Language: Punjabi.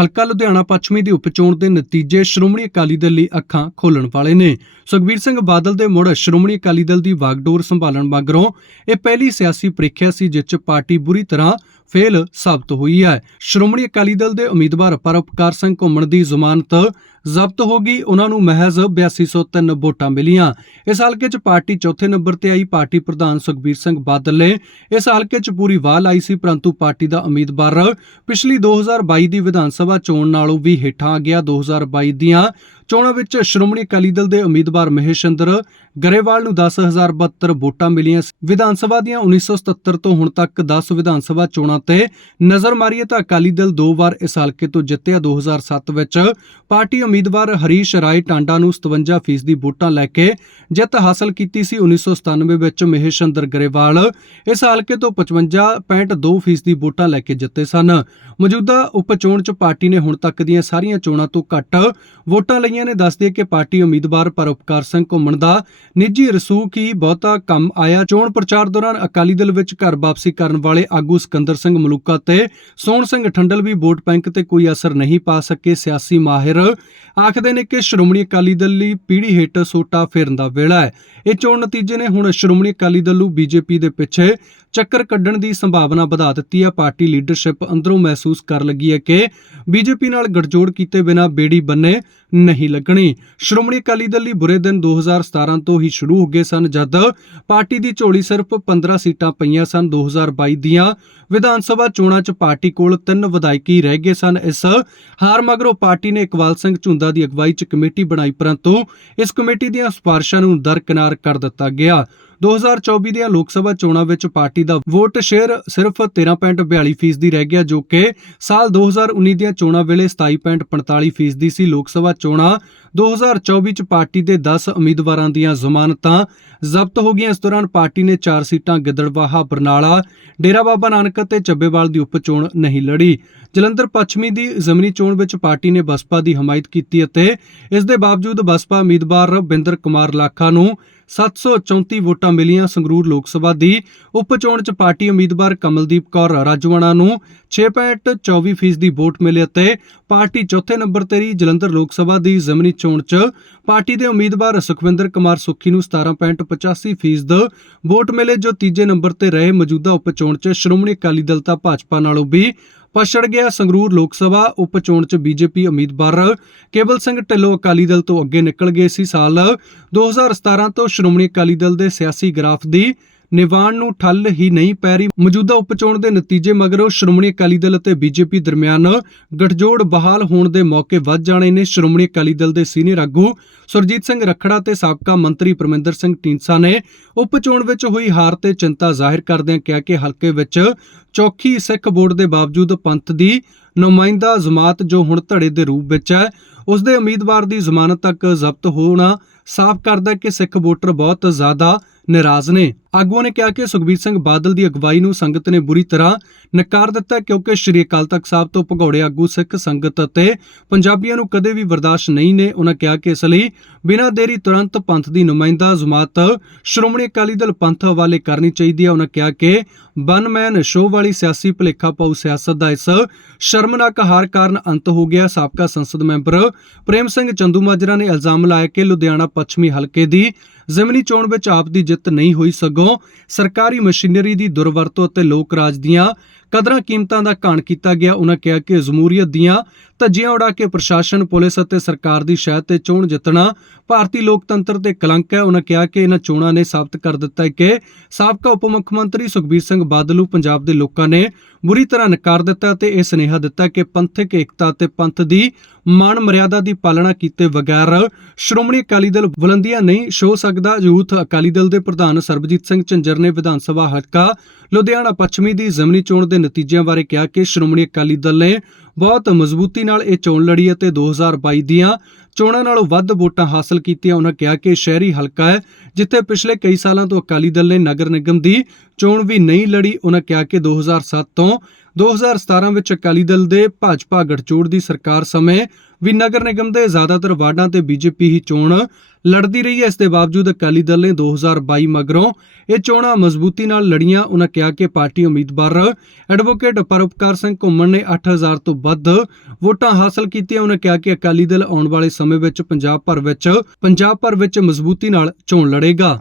ਹਲਕਾ ਲੁਧਿਆਣਾ ਪੱਛਮੀ ਦੀ ਉਪਚੋਣ ਦੇ ਨਤੀਜੇ ਸ਼੍ਰੋਮਣੀ ਅਕਾਲੀ ਦਲ ਲਈ ਅੱਖਾਂ ਖੋਲਣ ਵਾਲੇ ਨੇ। ਸੁਖਬੀਰ ਸਿੰਘ ਬਾਦਲ ਦੇ ਮੁੜ ਸ਼੍ਰੋਮਣੀ ਅਕਾਲੀ ਦਲ ਦੀ ਵਾਗਡੋਰ ਸੰਭਾਲਣ ਮਗਰੋਂ ਇਹ ਪਹਿਲੀ ਸਿਆਸੀ ਪ੍ਰੀਖਿਆ ਸੀ ਜਿਸ 'ਚ ਪਾਰਟੀ ਬੁਰੀ ਤਰ੍ਹਾਂ ਫੇਲ ਸਾਬਤ ਹੋਈ ਹੈ। ਸ਼੍ਰੋਮਣੀ ਅਕਾਲੀ ਦਲ ਦੇ ਉਮੀਦਵਾਰ ਪਰਪਕਾਰ ਸਿੰਘ ਘੁੰਮਣ ਦੀ ਜ਼ਮਾਨਤ ਜ਼ਬਤ ਹੋ ਗਈ, ਉਹਨਾਂ ਨੂੰ ਮਹਿਜ਼ 8203 ਵੋਟਾਂ ਮਿਲੀਆਂ। ਇਸ ਹਲਕੇ 'ਚ ਪਾਰਟੀ ਚੌਥੇ ਨੰਬਰ ਤੇ ਆਈ, ਪਾਰਟੀ ਪ੍ਰਧਾਨ ਸੁਖਬੀਰ ਸਿੰਘ ਬਾਦਲ ਨੇ ਇਸ ਹਲਕੇ 'ਚ ਪੂਰੀ ਵਾਹ ਲਾਈ ਸੀ, ਪਰੰਤੂ ਪਾਰਟੀ ਦਾ ਉਮੀਦਵਾਰ ਪਿਛਲੀ 2022 ਦੀ ਵਿਧਾਨ ਸਭਾ ਚੋਣ ਨਾਲੋਂ ਵੀ ਹੇਠਾਂ ਆ ਗਿਆ। 2022 ਦੀਆਂ ਚੋਣਾਂ ਵਿੱਚ ਸ਼੍ਰੋਮਣੀ ਅਕਾਲੀ ਦਲ ਦੇ ਉਮੀਦਵਾਰ ਮਹੇਸ਼ੰਦਰ ਗਰੇਵਾਲ ਨੂੰ 10072 ਵੋਟਾਂ ਮਿਲੀਆਂ ਵਿਧਾਨ ਸਭਾ ਦੀਆਂ 1977 ਤੋਂ ਹੁਣ ਤੱਕ 10 ਵਿਧਾਨ ਸਭਾ ਚੋਣਾਂ ਤੇ ਨਜ਼ਰ ਮਾਰੀਏ ਤਾਂ ਅਕਾਲੀ ਦਲ ਦੋ ਵਾਰ ਇਸ ਹਲਕੇ ਤੋਂ ਜਿੱਤਿਆ। 2007 ਵਿੱਚ ਪਾਰਟੀ ਉਮੀਦਵਾਰ ਹਰੀਸ਼ ਰਾਏ ਟਾਂਡਾ ਨੂੰ 57 ਫੀਸਦੀ ਵੋਟਾਂ ਲੈ ਕੇ ਜਿੱਤ ਹਾਸਲ ਕੀਤੀ ਸੀ। 1997 ਵਿੱਚ ਮਹੇਸ਼ ਮਹੇਸ਼ੰਦਰ ਗਰੇਵਾਲ ਇਸ ਹਲਕੇ ਤੋਂ 55.2 ਫੀਸਦੀ ਵੋਟਾਂ ਲੈ ਕੇ ਜਿੱਤੇ ਸਨ। ਮੌਜੂਦਾ ਉਪਚੋਣ 'ਚ ਪਾਰਟੀ ਨੇ ਹੁਣ ਤੱਕ ਦੀਆਂ ਸਾਰੀਆਂ ਚੋਣਾਂ ਤੋਂ ਘੱਟ ਵੋਟਾਂ ਲਈਆਂ ਨੇ ਦੱਸਦੇ ਕਿ ਪਾਰਟੀ ਉਮੀਦਵਾਰ ਪਰਉਪਕਾਰ ਸਿੰਘ ਘੁੰਮਣ ਦਾ ਨਿੱਜੀ ਰਸੂਖ ਹੀ ਬਹੁਤਾ ਕੰਮ ਆਇਆ। ਚੋਣ ਪ੍ਰਚਾਰ ਦੌਰਾਨ ਅਕਾਲੀ ਦਲ ਵਿੱਚ ਘਰ ਵਾਪਸੀ ਕਰਨ ਵਾਲੇ ਆਗੂ ਸਿਕੰਦਰ ਸਿੰਘ ਮਲੂਕਾ ਤੇ ਸੋਹਣ ਸਿੰਘ ਠੰਡਲ ਵੀ ਵੋਟ ਬੈਂਕ ਤੇ ਕੋਈ ਅਸਰ ਨਹੀਂ ਪਾ ਸਕੇ, ਸਿਆਸੀ ਮਾਹਿਰ ਆਖਦੇ ਨੇ ਕਿ ਸ਼੍ਰੋਮਣੀ ਅਕਾਲੀ ਦਲ ਲਈ ਪੀੜੀ ਹੇਠ ਸੋਟਾ ਫੇਰਨ ਦਾ ਵੇਲਾ ਹੈ। ਇਹ ਚੋਣ ਨਤੀਜੇ ਨੇ ਹੁਣ ਸ਼੍ਰੋਮਣੀ ਅਕਾਲੀ ਦਲ ਨੂੰ ਬੀਜੇਪੀ ਦੇ ਪਿੱਛੇ ਚੱਕਰ ਕੱਢਣ ਦੀ ਸੰਭਾਵਨਾ ਵਧਾ ਦਿੱਤੀ ਹੈ। ਪਾਰਟੀ ਲੀਡਰਸ਼ਿਪ ਅੰਦਰੋਂ ਮਹਿਸੂਸ ਕਰ ਲੱਗੀ ਹੈ ਕਿ ਬੀਜੇਪੀ ਨਾਲ ਗਠਜੋੜ ਕੀਤੇ ਬਿਨਾ ਬੇੜੀ ਬੰਨੇ ਨਹੀਂ ਲੱਗਣੀ। ਸ਼੍ਰੋਮਣੀ ਅਕਾਲੀ ਦਲ ਲਈ ਬੁਰੇ ਦਿਨ 2017 ਤੋਂ ਹੀ ਸ਼ੁਰੂ ਹੋ ਗਏ ਸਨ ਜਦ ਪਾਰਟੀ ਦੀ ਝੋਲੀ ਸਿਰਫ 15 ਸੀਟਾਂ ਪਈਆਂ ਸਨ 2022 ਦੀਆਂ। ਵਿਧਾਨ ਸਭਾ ਚੋਣਾਂ 'ਚ ਪਾਰਟੀ ਕੋਲ ਤਿੰਨ ਵਿਧਾਇਕੀ ਰਹਿ ਗਏ ਸਨ। ਇਸ ਹਾਰ ਮਗਰੋਂ ਪਾਰਟੀ ਨੇ ਇਕਬਾਲ ਸਿੰਘ ਝੁੰਦਾ ਦੀ ਅਗਵਾਈ 'ਚ ਕਮੇਟੀ ਬਣਾਈ, ਪਰੰਤੂ ਇਸ ਕਮੇਟੀ ਦੀਆਂ ਸਿਫਾਰਸ਼ਾਂ ਨੂੰ ਦਰਕਨਾਰ ਕਰ ਦਿੱਤਾ ਗਿਆ। 2024 ਦੀਆਂ ਲੋਕ ਸਭਾ ਚੋਣਾਂ ਵਿੱਚ ਪਾਰਟੀ ਦਾ ਵੋਟ ਸ਼ੇਅਰ ਸਿਰਫ 13.42% ਫੀਸਦੀ ਰਹਿ ਗਿਆ, ਜੋ ਕਿ ਸਾਲ 2019 ਦੀਆਂ ਚੋਣਾਂ ਵੇਲੇ 27.45% ਫੀਸਦੀ ਸੀ। ਲੋਕ ਸਭਾ ਚੋਣਾਂ 2024 ਚ ਪਾਰਟੀ ਦੇ 10 ਉਮੀਦਵਾਰਾਂ ਦੀਆਂ ਜ਼ਮਾਨਤਾਂ ਜ਼ਬਤ ਹੋ ਗਈਆਂ। ਇਸ ਦੌਰਾਨ ਪਾਰਟੀ ਨੇ 4 ਸੀਟਾਂ ਗਿੱਦੜਵਾਹਾ, ਬਰਨਾਲਾ, ਡੇਰਾ ਬਾਬਾ ਨਾਨਕ ਅਤੇ ਚੱਬੇਵਾਲ ਦੀ ਉਪਚੋਣ ਨਹੀਂ ਲੜੀ। ਜਲੰਧਰ ਪੱਛਮੀ ਦੀ ਜ਼ਮਨੀ ਚੋਣ ਵਿੱਚ ਪਾਰਟੀ ਨੇ ਬਸਪਾ ਦੀ ਹਮਾਇਤ ਕੀਤੀ ਅਤੇ ਇਸ ਦੇ ਬਾਵਜੂਦ ਬਸਪਾ ਉਮੀਦਵਾਰ ਰਵਿੰਦਰ ਕੁਮਾਰ ਲਾਖਾ ਨੂੰ 734 ਵੋਟਾਂ ਮਿਲੀਆਂ ਸੰਗਰੂਰ ਲੋਕ ਸਭਾ ਦੀ। ਉਪਚੋਣ 'ਚ ਪਾਰਟੀ ਉਮੀਦਵਾਰ ਕਮਲਦੀਪ ਕੌਰ ਰਾਜਵਾਨਾ ਨੂੰ 6.24% ਫੀਸਦੀ ਵੋਟ ਮਿਲੇ ਅਤੇ ਪਾਰਟੀ ਚੌਥੇ ਨੰਬਰ ਤੇ ਰਹੀ ਜਲੰਧਰ ਲੋਕ ਸਭਾ ਦੀ ਜ਼ਮਨੀ ਚੋਣ 'ਚ ਪਾਰਟੀ ਦੇ ਉਮੀਦਵਾਰ ਸੁਖਵਿੰਦਰ ਕੁਮਾਰ ਸੁੱਖੀ ਨੂੰ 17.85% ਫੀਸਦ ਵੋਟ ਮਿਲੇ, ਜੋ ਤੀਜੇ ਨੰਬਰ ਤੇ ਰਹੇ ਮੌਜੂਦਾ ਉਪਚੋਣ 'ਚ ਸ਼੍ਰੋਮਣੀ ਅਕਾਲੀ ਦਲ ਤਾਂ ਭਾਜਪਾ ਨਾਲੋਂ ਵੀ ਪਛੜ ਗਿਆ ਸੰਗਰੂਰ ਲੋਕ ਸਭਾ, ਉਪ ਚੋਣ 'ਚ ਬੀਜੇਪੀ ਉਮੀਦਵਾਰ ਕੇਵਲ ਸਿੰਘ ਢਿੱਲੋਂ ਅਕਾਲੀ ਦਲ ਤੋਂ ਅੱਗੇ ਨਿਕਲ ਗਏ ਸੀ ਸਾਲ। 2017 ਤੋਂ ਸ਼੍ਰੋਮਣੀ ਅਕਾਲੀ ਦਲ ਦੇ ਸਿਆਸੀ ਗ੍ਰਾਫ ਦੀ ਨਿਵਾਣ ਨੂੰ ਠੱਲ ਹੀ ਨਹੀਂ ਪੈ ਰਹੀ। ਮੌਜੂਦਾ ਉਪਚੋਣ ਦੇ ਨਤੀਜੇ ਮਗਰੋਂ ਸ਼੍ਰੋਮਣੀ ਅਕਾਲੀ ਦਲ ਅਤੇ ਬੀਜੇਪੀ ਦਰਮਿਆਨ ਗਠਜੋੜ ਬਹਾਲ ਹੋਣ ਦੇ ਮੌਕੇ ਵੱਧ ਜਾਣੇ ਨੇ ਸ਼੍ਰੋਮਣੀ ਅਕਾਲੀ ਦਲ ਦੇ ਸੀਨੀਅਰ ਆਗੂ ਸੁਰਜੀਤ ਸਿੰਘ ਰੱਖੜਾ ਤੇ ਸਾਬਕਾ ਮੰਤਰੀ ਪਰਮਿੰਦਰ ਸਿੰਘ ਢੀਂਡਸਾ ਨੇ ਉਪਚੋਣ ਵਿੱਚ ਹੋਈ ਹਾਰ ਤੇ ਚਿੰਤਾ ਜ਼ਾਹਿਰ ਕਰਦਿਆਂ ਕਿਹਾ ਕਿ ਹਲਕੇ ਵਿੱਚ ਚੌਖੀ ਸਿੱਖ ਵੋਟ ਦੇ ਬਾਵਜੂਦ ਪੰਥ ਦੀ ਨੁਮਾਇੰਦਾ ਜਮਾਤ ਜੋ ਹੁਣ ਧੜੇ ਦੇ ਰੂਪ ਵਿੱਚ ਹੈ, ਉਸ ਦੇ ਉਮੀਦਵਾਰ ਦੀ ਜ਼ਮਾਨਤ ਤੱਕ ਜ਼ਬਤ ਹੋਣਾ ਸਾਫ਼ ਕਰਦਾ ਕਿ ਸਿੱਖ ਵੋਟਰ ਬਹੁਤ ਜ਼ਿਆਦਾ ਨਾਰਾਜ਼ ਨੇ। ਆਗੂਆਂ ਨੇ ਕਿਹਾ ਕਿ ਸੁਖਬੀਰ ਸਿੰਘ ਬਾਦਲ ਦੀ ਅਗਵਾਈ ਨੂੰ ਸੰਗਤ ਨੇ ਬੁਰੀ ਤਰ੍ਹਾਂ ਨਕਾਰ ਦਿੱਤਾ ਕਿਉਂਕਿ ਸ਼੍ਰੀ ਅਕਾਲ ਤਖਤ ਸਾਹਿਬ ਤੋਂ ਭਗੌੜੇ ਆਗੂ ਸਿੱਖ ਸੰਗਤ ਅਤੇ ਪੰਜਾਬੀਆਂ ਨੂੰ ਕਦੇ ਵੀ ਬਰਦਾਸ਼ਤ ਨਹੀਂ ਨੇ। ਉਹਨਾਂ ਕਿਹਾ ਕਿ ਇਸ ਲਈ ਬਿਨਾਂ ਦੇਰੀ ਤੁਰੰਤ ਪੰਥ ਦੀ ਨੁਮਾਇੰਦਾ ਜਮਾਤ ਸ਼੍ਰੋਮਣੀ ਅਕਾਲੀ ਦਲ ਪੰਥ ਹਵਾਲੇ ਕਰਨੀ ਚਾਹੀਦੀ ਹੈ। ਉਹਨਾਂ ਕਿਹਾ ਕਿ ਵਨ ਸ਼ੋਅ ਵਾਲੀ ਸਿਆਸੀ ਭੁਲੇਖਾ ਪਾਉ ਸਿਆਸਤ ਦਾ ਇਸ ਸ਼ਰਮਨਾਕ ਹਾਰ ਕਾਰਨ ਅੰਤ ਹੋ ਗਿਆ। ਸਾਬਕਾ ਸੰਸਦ ਮੈਂਬਰ ਪ੍ਰੇਮ ਸਿੰਘ ਚੰਦੂ ਮਾਜਰਾ ਨੇ ਇਲਜ਼ਾਮ ਲਾਇਆ ਕਿ ਲੁਧਿਆਣਾ ਪੱਛਮੀ ਹਲਕੇ ਦੀ ਜ਼ਿਮਨੀ ਚੋਣ ਵਿੱਚ ਆਪ ਦੀ ਜਿੱਤ ਨਹੀਂ ਹੋਈ ਸਗੋਂ ਸਰਕਾਰੀ ਮਸ਼ੀਨਰੀ ਦੀ ਦੁਰਵਰਤੋਂ ਅਤੇ ਲੋਕ ਰਾਜ ਦੀਆਂ ਕਦਰਾਂ ਕੀਮਤਾਂ ਦਾ ਘਾਣ ਕੀਤਾ ਗਿਆ, ਉਹਨਾਂ ਕਿਹਾ ਕਿ ਜਮੂਰੀਅਤ ਦੀਆਂ ਧੱਜੀਆਂ ਉਡਾ ਕੇ ਪ੍ਰਸ਼ਾਸਨ, ਪੁਲਿਸ ਅਤੇ ਸਰਕਾਰ ਦੀ ਸ਼ਹਿ ਤੇ ਚੋਣ ਜਿੱਤਣਾ ਭਾਰਤੀ ਲੋਕਤੰਤਰ ਤੇ ਕਲੰਕ ਹੈ। ਉਹਨਾਂ ਕਿਹਾ ਕਿ ਇਹਨਾਂ ਚੋਣਾਂ ਨੇ ਸਾਬਤ ਕਰ ਦਿੱਤਾ ਹੈ ਕਿ ਸਾਬਕਾ ਉਪ ਮੁੱਖ ਮੰਤਰੀ ਸੁਖਬੀਰ ਸਿੰਘ ਬਾਦਲ ਨੂੰ ਪੰਜਾਬ ਦੇ ਲੋਕਾਂ ਨੇ ਬੁਰੀ ਤਰ੍ਹਾਂ ਨਕਾਰ ਦਿੱਤਾ ਤੇ ਇਹ ਸੁਨੇਹਾ ਦਿੱਤਾ ਕਿ ਪੰਥਕ ਏਕਤਾ ਤੇ ਪੰਥ ਦੀ ਮਾਣ ਮਰਿਆਦਾ ਦੀ ਪਾਲਣਾ ਕੀਤੇ ਬਗੈਰ ਸ਼੍ਰੋਮਣੀ ਅਕਾਲੀ ਦਲ ਬੁਲੰਦੀਆਂ ਨਹੀਂ ਛੋ ਸਕਦਾ। ਯੂਥ ਅਕਾਲੀ ਦਲ ਦੇ ਪ੍ਰਧਾਨ ਸਰਬਜੀਤ ਸਿੰਘ ਝੰਜਰ ਨੇ ਵਿਧਾਨ ਸਭਾ ਹਲਕਾ ਲੁਧਿਆਣਾ ਪੱਛਮੀ ਦੀ ਜ਼ਮਨੀ ਚੋਣ ਦੇ ਦੇ ਨਤੀਜਿਆਂ ਬਾਰੇ ਕਿਹਾ ਕਿ ਸ਼੍ਰੋਮਣੀ ਅਕਾਲੀ ਦਲ ਨੇ ਬਹੁਤ ਮਜ਼ਬੂਤੀ ਨਾਲ ਇਹ ਚੋਣ ਲੜੀ ਅਤੇ 2022 ਦੀਆਂ ਚੋਣਾਂ ਨਾਲੋਂ ਵੱਧ ਵੋਟਾਂ ਹਾਸਲ ਕੀਤੀਆਂ। ਉਹਨਾਂ ਕਿਹਾ ਕਿ ਸ਼ਹਿਰੀ ਹਲਕਾ ਹੈ, ਜਿੱਥੇ ਪਿਛਲੇ ਕਈ ਸਾਲਾਂ ਤੋਂ ਅਕਾਲੀ ਦਲ ਨੇ ਨਗਰ ਨਿਗਮ ਦੀ ਚੋਣ ਵੀ ਨਹੀਂ ਲੜੀ। ਉਹਨਾਂ ਕਿਹਾ ਕਿ 2007 ਤੋਂ 2017 ਵਿੱਚ ਅਕਾਲੀ ਦਲ ਦੇ ਭਾਜਪਾ ਗਠਜੋੜ ਦੀ ਸਰਕਾਰ ਸਮੇਂ ਵੀ ਨਗਰ ਨਿਗਮ ਦੇ ਜ਼ਿਆਦਾਤਰ ਵਾਰਡਾਂ ਤੇ ਬੀਜੇਪੀ ਹੀ ਚੋਣ ਲੜਦੀ ਰਹੀ ਹੈ। ਇਸ ਦੇ ਬਾਵਜੂਦ ਅਕਾਲੀ ਦਲ ਨੇ 2022 ਮਗਰੋਂ ਇਹ ਚੋਣਾਂ ਮਜ਼ਬੂਤੀ ਨਾਲ ਲੜੀਆਂ। ਉਹਨਾਂ ਕਿਹਾ ਕਿ ਪਾਰਟੀ ਉਮੀਦਵਾਰ ਐਡਵੋਕੇਟ ਪਰਉਪਕਾਰ ਸਿੰਘ ਘੁੰਮਣ ਨੇ 8000 ਤੋਂ ਵੱਧ ਵੋਟਾਂ ਹਾਸਲ ਕੀਤੀਆਂ। ਉਹਨਾਂ ਕਿਹਾ ਕਿ ਅਕਾਲੀ ਦਲ ਆਉਣ ਵਾਲੇ ਸਮੇਂ ਵਿੱਚ ਪੰਜਾਬ ਭਰ ਵਿੱਚ ਪੰਜਾਬ ਭਰ ਵਿੱਚ ਮਜ਼ਬੂਤੀ ਨਾਲ ਚੋਣ ਲੜੇਗਾ।